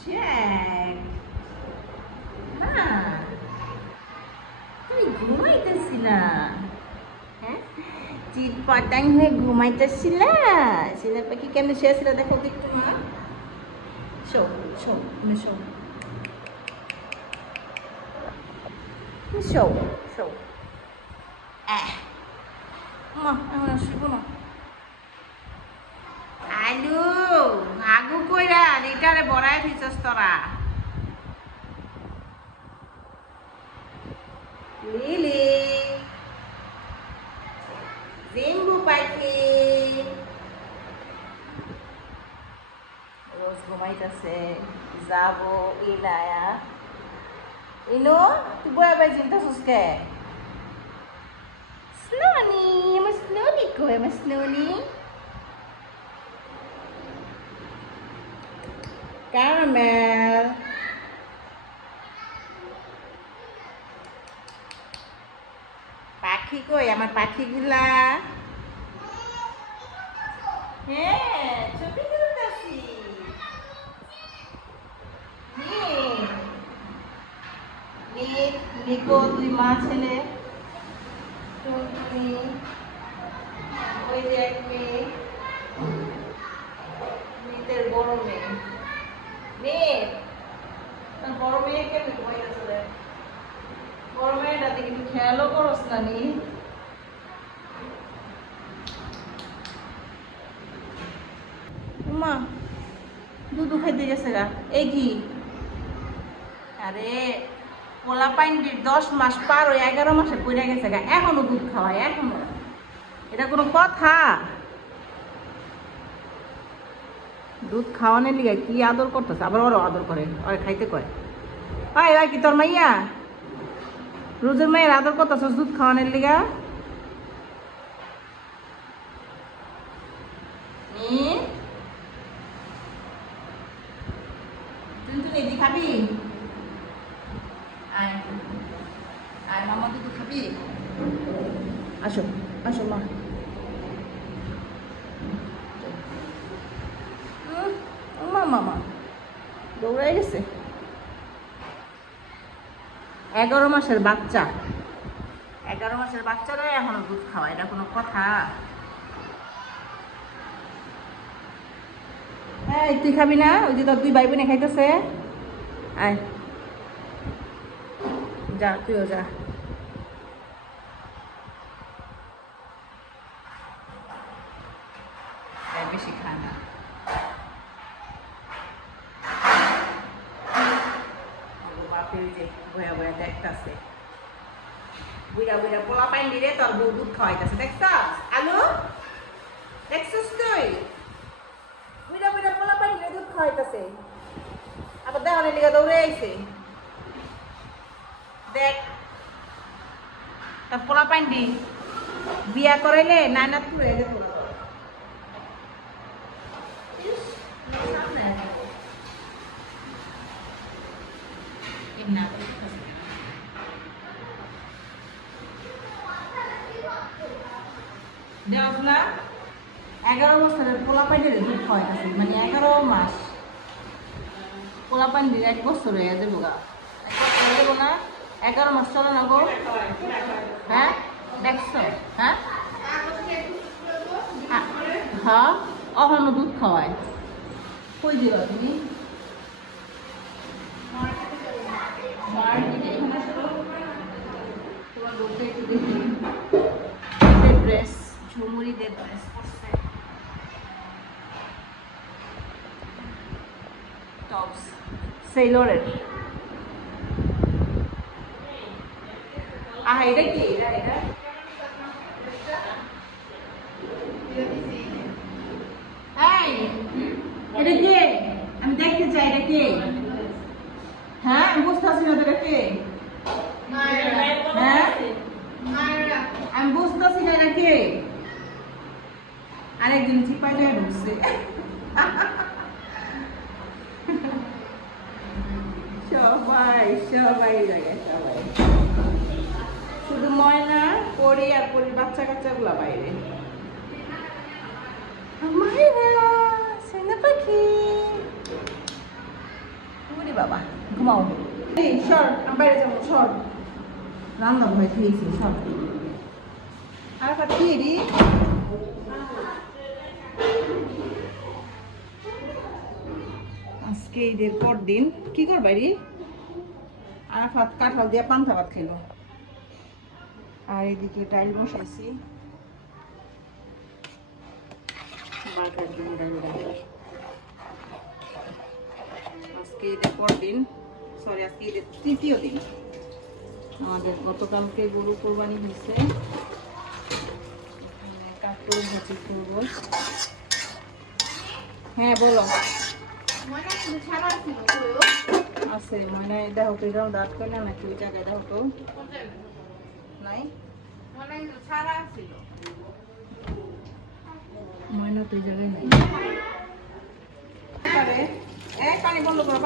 Jack, হ্যাঁ তুমি ঘুমাইতেছিলা? হ্যাঁ, চিট পটাং হয়ে ঘুমাইতেছিলা? সিনা পাখি কেমনে শুয়েছিল দেখো তো একটু মা। Show show show show show. মা এখন শুভ না। আলু আগু কইরা লিটারে বড়াই দিছস তোরা। লিলি জিম্বু পাখি রোজ ঘুমাইতেছে, যাবো ইলায়া। ইনু তুই বয়া বাই চিন্তাছিস কে? স্নোনি, আমার স্নোনি কই? আমার স্নোনি ক্যারামেল। পাখি কই আমার পাখিগুলা? হ্যাঁ ছবি তুলতেছি। নিকো দুই মা ছেলে, টুনটুনি, ওই যে এক মেয়ে, মিতের বড় মেয়ে। মেয়ে তার বড় মেয়ে কেমনি ঘুমাইতেছে দেখ। বড় মেয়েটাতে কিন্তু খেয়ালও করস না নি। মা দুধু খাইতে গেছে গা। এই কি? আরে পোলা পাইন্ডির 10 মাস পার ওই 11 মাসে পড়ে গেছে গা, এখনো দুধ খাওয়ায় এখনো? এটা কোনো কথা? দুধ খাওয়ানোর লিগে কি আদর করতেছে, আবার ওরও আদর করে, ওরে খাইতে কয়। হয় হয় কি তোর মাইয়া? রোজের মায়ের আদর করতেছ দুধ খাওয়ানোর লিগা? তুই তো লেদি খাবি? আয় আয় মামা দুধ খাবি? আসো আসো মা। মামা দৌড়াই গেছে। 11 মাসের বাচ্চা, 11 মাসের বাচ্চারা এখনো দুধ খাওয়ায়, এটা কোনো কথা? এই তুই খাবি না? ওই যে তোর দুই ভাই বোনে খাইতেছে। আয় যা, তুইও যা। বেশি খায় না। বাপের যে বয়া বয়া দেখতাছে, বুড়া বুড়া পোলা পাইন দিলে তোর বউ দুধ খাওয়াইতেছে দেখছস? আলু দেখছস তুই? বুড়া বুড়া পোলা পাইন দিলে দুধ খাওয়াইতেছে, আবার দেওয়ানের লিগা দৌড়ে আইছে। দেখ তোর পোলা পাইন দি বিয়া করাইলে নানা তুলে যেত। দেওয়া 11 বছরের পোলা পাইনের দুধ খাওয়াইতেছে, মানে 11 মাস পোলা পাইন দিলে 1 বছর হয়ে দেবো গা। 1 বছর হয়ে দেবো না? 11 মাস চলে না গো? হ্যাঁ দেখছো? হ্যাঁ হ্যাঁ অহনো দুধ খাওয়ায়। কই দিও তুমি? তোমার বলতে একটু দেখি ড্রেস, ঝুমুরিদের ড্রেস পরছে, টপস সেলরের। আহা এটা কি? এটা এটা এটা কে? আমি দেখতে চাই এটা কে? হ্যাঁ আমি বুঝতে পারছি না এটা কে? হ্যাঁ আমি বুঝতেছি না এটা কে? আরেকজন চিপাই দিয়ে ঢুকছে। সবাই সবাই জায়গায় সবাই, শুধু ময়না পরি আর পরির বাচ্চা কাচ্চাগুলা বাইরে। মাইরা সোনা পাখি এ বাবা ঘুমাও এই সর আমি বাইরে যাবো সর রান্না ভয় খেয়েছি সর আর কি রে আজকে ঈদের পর দিন কি করবাই রে আরাফাত কাঁঠাল দিয়ে পান্তা ভাত খেলো আর এদিকে ডাইল বসাইছি আজকে ঈদের পর দিন সরি আজকে ঈদের তৃতীয় দিন আমাদের গতকালকে গরু কোরবানি হয়েছে কাটল ভাজি করবো হ্যাঁ বলো আছে মানে দেখো তো এরকম দাঁত করে না নাকি ওই জায়গায় দেখো তো নাই ময়না তো এই জায়গায় নাই পানি বন্ধ করো